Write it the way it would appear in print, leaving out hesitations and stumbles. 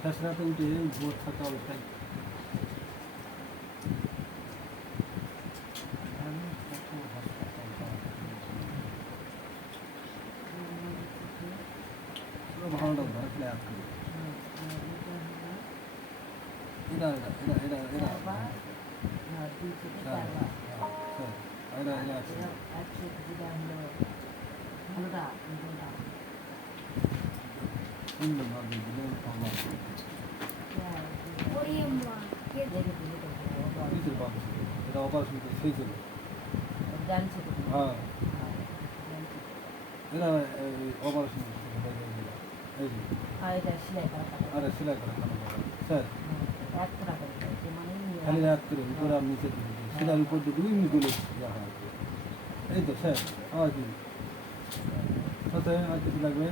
শেষ রাতে উঠে ভোর থাকা অবস্থায় ভালোটা ঘরে ফেলে আজ করি এটা এটা এটা এটা এটা এটা এটা আছে সুন্দর ভাবে দিলে পাওয়া এটা অপারেশন সেই ছিল হ্যাঁ এটা অপারেশন আরে সেলাই করা স্যার খালি রাত করে উপরে আর নিচে সেটার উপর দিয়ে 2 মিনিট গুলো এই তো স্যার আর কি আচ্ছা আর কিছু লাগবে